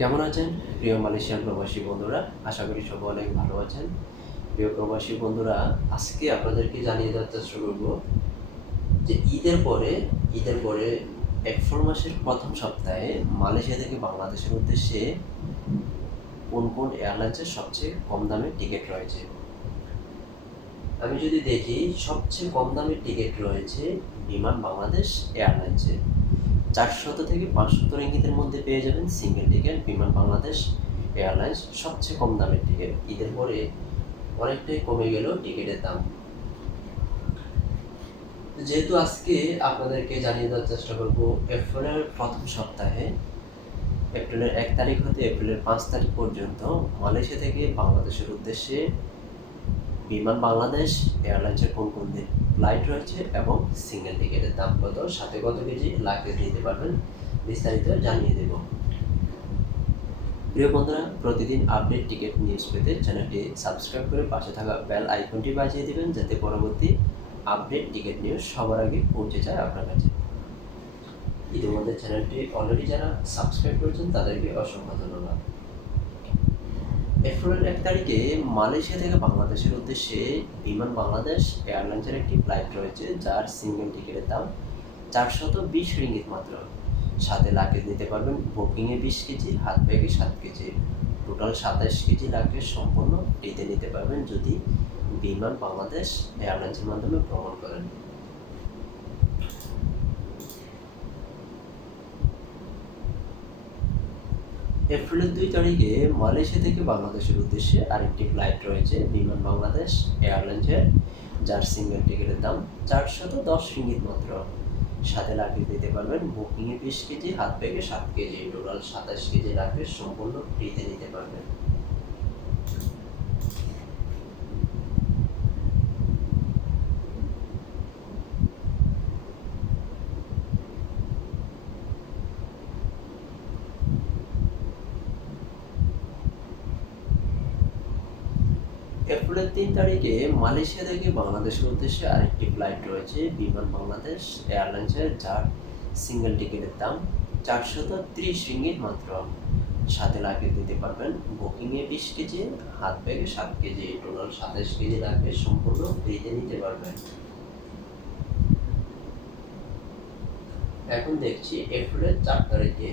কেমন আছেন প্রিয় মালয়েশিয়ান প্রবাসী বন্ধুরা? আশা করি সবাই অনেক ভালো আছেন। প্রিয় প্রবাসী বন্ধুরা, আজকে আপনাদেরকে জানিয়ে দেওয়ার চেষ্টা করব যে ঈদের পরে এপ্রিল মাসের প্রথম সপ্তাহে মালয়েশিয়া থেকে বাংলাদেশের উদ্দেশ্যে কোন কোন এয়ারলাইন্সের সবচেয়ে কম দামের টিকিট রয়েছে। আমি যদি দেখি, সবচেয়ে কম দামের টিকিট রয়েছে বিমান বাংলাদেশ এয়ারলাইন্সের। 400 থেকে 500 রিঙ্গিতের মধ্যে পেয়ে যাবেন সিঙ্গেল টিকিট বিমান বাংলাদেশ এয়ারলাইন্স, সবচেয়ে কম দামের টিকিট। ঈদের পরে অনেকটাই কমে গেল টিকিটের দাম। যেহেতু আজকে আপনাদেরকে জানিয়ে দেওয়ার চেষ্টা করব এপ্রিলের প্রথম সপ্তাহে, এপ্রিলের 1 তারিখ হতে এপ্রিলের 5 তারিখ পর্যন্ত মালয়েশিয়া থেকে বাংলাদেশের উদ্দেশ্যে বিমান বাংলাদেশ এয়ারলাইন্সের কোন কোন দিন ফ্লাইট রয়েছে এবং সিঙ্গেল টিকিটের দাম কত, সাথে কত কেজি লাগেজ নিতে পারবেন, বিস্তারিত জানিয়ে দেব। প্রিয় বন্ধুরা, প্রতিদিন আপডেট টিকিট নিউজ পেতে চ্যানেলটি সাবস্ক্রাইব করে পাশে থাকা বেল আইকনটি বাজিয়ে দিবেন, যাতে পরবর্তী আপডেট টিকিট নিউজ সবার আগে পৌঁছে যায় আপনার কাছে। ইতিমধ্যে চ্যানেলটি অলরেডি যারা সাবস্ক্রাইব করেছেন তাদেরকে অসংখ্য ধন্যবাদ। এপ্রিলের 1 তারিখে মালয়েশিয়া থেকে বাংলাদেশের উদ্দেশ্যে বিমান বাংলাদেশ এয়ারলাইন্সের একটি ফ্লাইট রয়েছে, যার সিঙ্গেল টিকিটের দাম 420 রিঙ্গিত মাত্র। সাথে লাগেজ নিতে পারবেন বুকিংয়ে 20 কেজি, হাত ব্যাগে 7 কেজি, টোটাল 27 কেজি লাগেজ সম্পূর্ণ ফ্রিতে নিতে পারবেন যদি বিমান বাংলাদেশ এয়ারলাইন্সের মাধ্যমে ভ্রমণ করেন। এপ্রিলের 2 তারিখে মালয়েশিয়া থেকে বাংলাদেশের উদ্দেশ্যে আরেকটি ফ্লাইট রয়েছে বিমান বাংলাদেশ এয়ারলাইন্সের, যার সিঙ্গেল টিকিটের দাম 410 রিঙ্গিত মাত্র। সাথে লাগেজ দিতে পারবেন বুকিংয়ে 20 কেজি, হাত ব্যাগে 7 কেজি, টোটাল 27 কেজি লাগেজ সম্পূর্ণ ফ্রিতে নিতে পারবেন। এপ্রিলের 3 তারিখে মালয়েশিয়া থেকে বাংলাদেশের উদ্দেশ্যে আরেকটি ফ্লাইট রয়েছে বিমান বাংলাদেশ এয়ারলাইন্সের, যার সিঙ্গেল টিকিটের দাম 430 রিঙ্গিত মাত্র। সাথে লাগেজ দিতে পারবেন বুকিংয়ে 20 কেজি, হাত ব্যাগে 7 কেজি, টোটাল 27 কেজি লাগেজ সম্পূর্ণ ফ্রিতে নিতে পারবেন। এখন দেখছি এপ্রিলের 4 তারিখে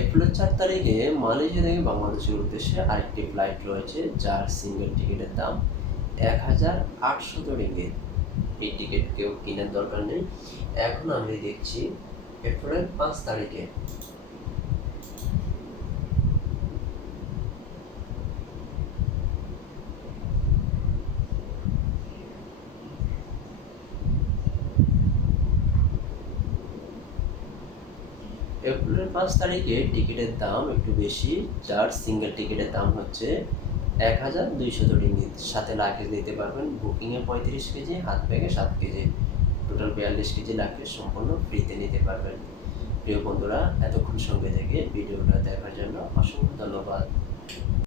এপ্রিলের 4 তারিখে মালয়েশিয়া থেকে বাংলাদেশের উদ্দেশ্যে আরেকটি ফ্লাইট রয়েছে, যার সিঙ্গেল টিকিটের দাম 1800 রিঙ্গিত। এই টিকিট কেউ কেনার দরকার নেই। এখন আমি দেখছি এপ্রিলের 5 তারিখে এপ্রিলের 5 তারিখে টিকিটের দাম একটু বেশি, যার সিঙ্গেল টিকিটের দাম হচ্ছে 1200 রিঙ্গিত। সাথে লাগেজ নিতে পারবেন বুকিংয়ে 35 কেজি, হাত ব্যাগে 7 কেজি, টোটাল 42 কেজি লাগেজ সম্পূর্ণ ফ্রিতে নিতে পারবেন। প্রিয় বন্ধুরা, এতক্ষণ সঙ্গে থেকে ভিডিওটা দেখার জন্য অসংখ্য ধন্যবাদ।